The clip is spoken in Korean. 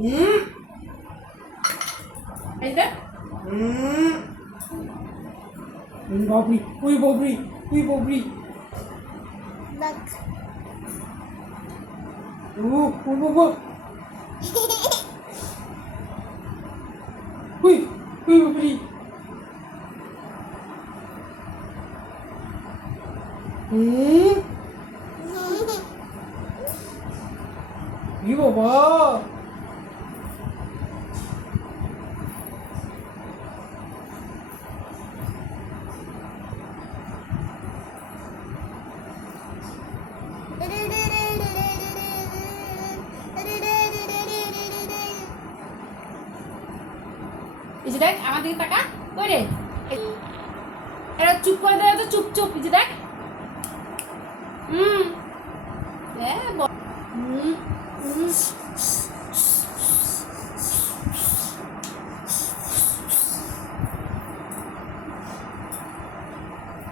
음. 맛있어요? 음. 우리 버블이, 우리 버블이, 우리 버블이. 오, 오, 오, 오. 우이, 우이 버블이. 음. 이거 봐. এই যে দেখ, আমার দিকে তাকা কই রে। এটা চুপ করে দেয় তো চুপ চুপ, এই যে দেখ। হুম। হুম হুম।